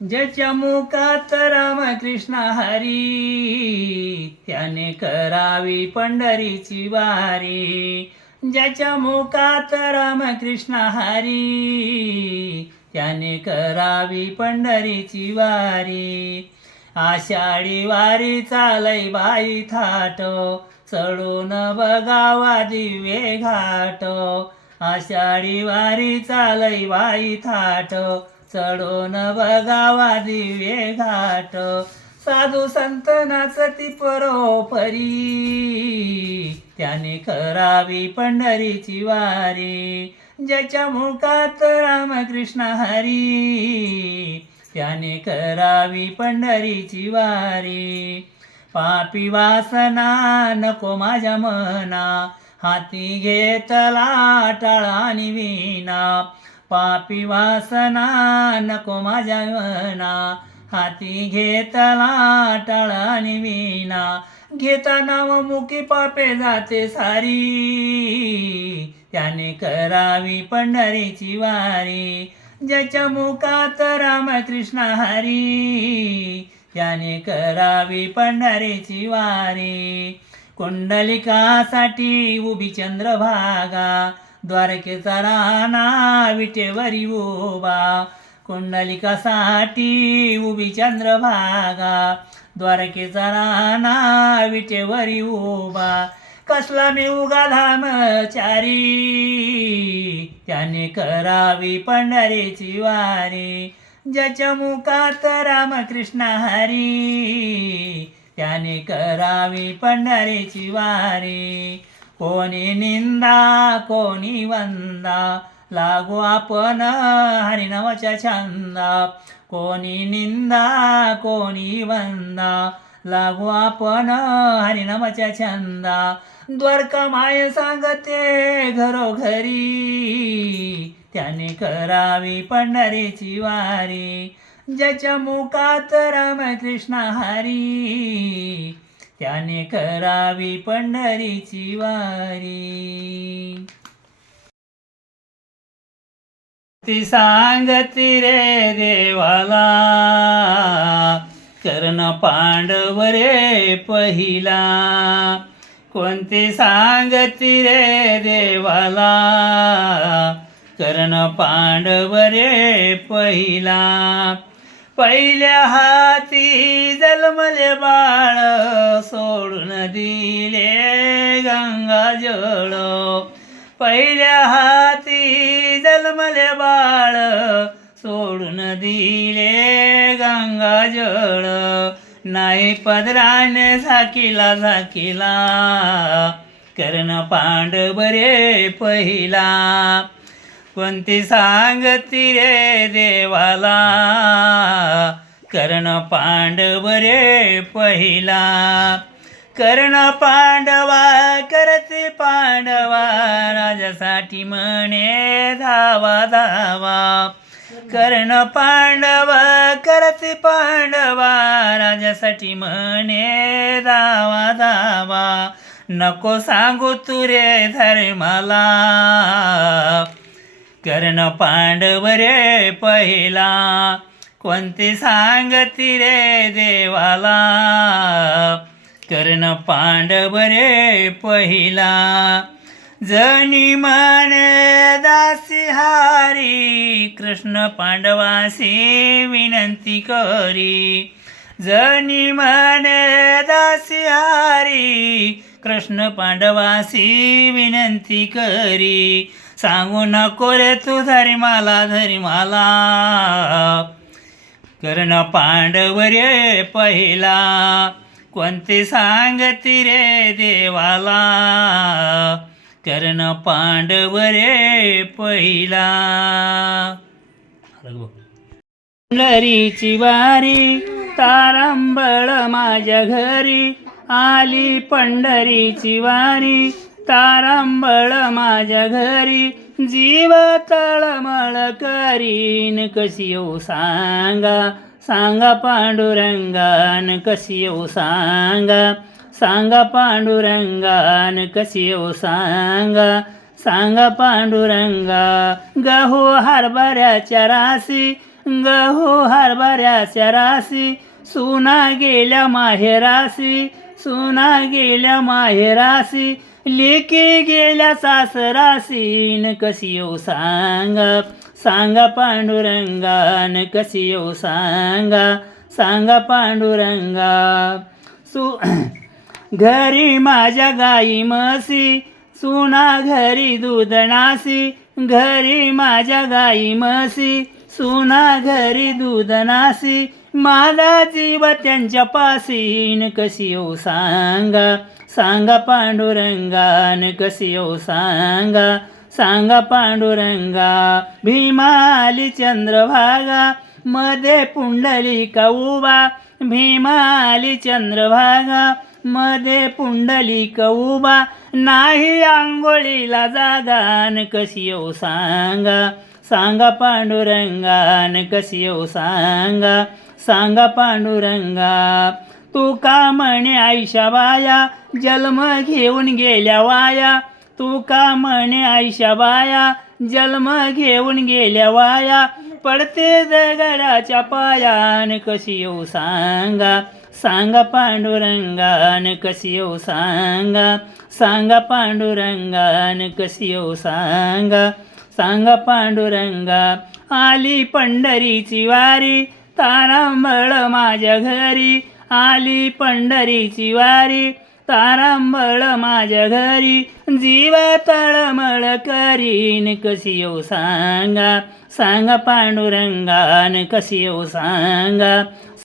ज्याच्या मुखात रामकृष्ण हरी, त्याने करावी पंढरीची वारी. ज्याच्या मुखात रामकृष्ण हरी, त्याने करावी पंढरीची वारी. आषाढी वारी चालै बाई थाट, चढून बघावा दिव्ये घाट. आषाढी वारी चालै बाई थाट, चढून बघावा दिव्ये घाट. साधू संत नाचती परोपरी, त्याने करावी पंढरीची वारी. ज्याच्या मुखात रामकृष्ण हरी, त्याने करावी पंढरीची वारी. पापी वासना नको माझ्या मना, हाती घेतला टाळा आणि विणा. पापी वासना नको माझ्या मना, हाती घेतला टाळा आणि विणा. घेता नाव मुकी पापे जाते सारी, त्याने करावी पंढरीची वारी. ज्याच्या मुखात रामकृष्ण हरी, त्याने करावी पंढरीची वारी. कुंडलिकासाठी उभी चंद्रभागा, द्वारकेचा राणा विटेवरी उभा. कुंडलिकासाठी उभी चंद्रभागा, द्वारकेचा राणा विटेवरी उभा. कसला मी उगा धामचारी, त्याने करावी पंढरीची वारी. ज्याच्या मुखात रामकृष्ण हरी, त्याने करावी पंढरीची वारी. कोणी निंदा कोणी वंदा, लागू आपण हरिनामाच्या छंदा. कोणी निंदा कोणी वंदा, लागू आपण हरिनामाच्या छंदा. द्वारका माय सांगते घरोघरी, त्याने करावी पंढरीची वारी. ज्याच्या मुखात रामकृष्ण हरी, त्याने करावी पंढरीची वारी. ती सांगती रे देवाला, कर्ण पांडव रे पहिला. कोणती सांगती रे देवाला, कर्ण पांडव रे पहिला. पहिल्या हाती जन्मले बाळ, सोडून दिले गंगाजळ. पहिल्या हाती जन्मले बाळ, सोडून दिले गंगाजळ. नाही पदराने झाकीला झाकीला, कर्ण पांडव रे पहिला. कोणती सांगती रे देवाला, कर्ण पांडव रे पहिला. कर्ण पांडवा करते पांडवा, राजासाठी म्हणे धावा धावा. कर्ण पांडवा करते पांडवा, राजासाठी म्हणे धावा धावा. नको सांगू तू रे धर्माला, कर्ण पांडव रे पहिला. कोणती सांगती रे देवाला, कर्ण पांडव रे पहिला. जनी म्हणे दासी हारी, कृष्ण पांडवासी विनंती करी. जनी म्हणे दासी हारी, कृष्ण पांडवासी विनंती करी. सांगू नको रे तू धर्माला धर्माला, कर्ण पांडव रे पहिला. कोणती सांगती रे देवाला, कर्ण पांडव रे पहिला. पंढरीची वारी तारंबळ माझ्या घरी, आली पंढरीची वारी तारंबळ माझ्या घरी. जीव तळमळ करीन, कशी येऊ सांगा सांगा पांडुरंगान, कशी येऊ सांगा सांगा पांडुरंगान, कशी येऊ सांगा सांगा पांडुरंगा. गहू हरभऱ्याच्या राशी गहू हरभऱ्याच्या राशी सुना गेल्या माहेराशी सुना गेल्या माहेराशी लेकी गेल्या सासराशी न कशी येऊ सांगा सांगा पांडुरंगान कशी येऊ सांगा सांगा पांडुरंगा घरी माझ्या गाई म्हशी सुना घरी दूध नासी घरी माझ्या गाई म्हशी सुना घरी दूध नासी माझा जीव त्यांच्या पासीन कशी येऊ सांगा सांगा पांडुरंगान कशी येऊ सांगा सांगा पांडुरंगा भीमाली चंद्रभागा मध्ये पुंडलिका उभा भीमाली चंद्रभागा मध्ये पुंडलिक उभा नाही आंघोळीला जागान कशी येऊ सांगा सांगा पांडुरंगान कशी येऊ सांगा सांगा पांडुरंगा तू का म्हणे आईशाबाया जन्म घेऊन गेल्या वाया तू का म्हणे आईशाबाया जन्म घेऊन गेल्या वाया पडते दगडाच्या पायान कशी येऊ सांगा सांगा पांडुरंगान कशी येऊ सांगा सांगा पांडुरंगान कशी येऊ सांगा सांगा पांडुरंगा आली पंढरीची वारी तारांबळ माझ्या घरी आली पंढरीची वारी तारांबळ माझ्या घरी जीव तळमळ करीन कशी येऊ सांगा सांगा पांडुरंगान कशी येऊ सांगा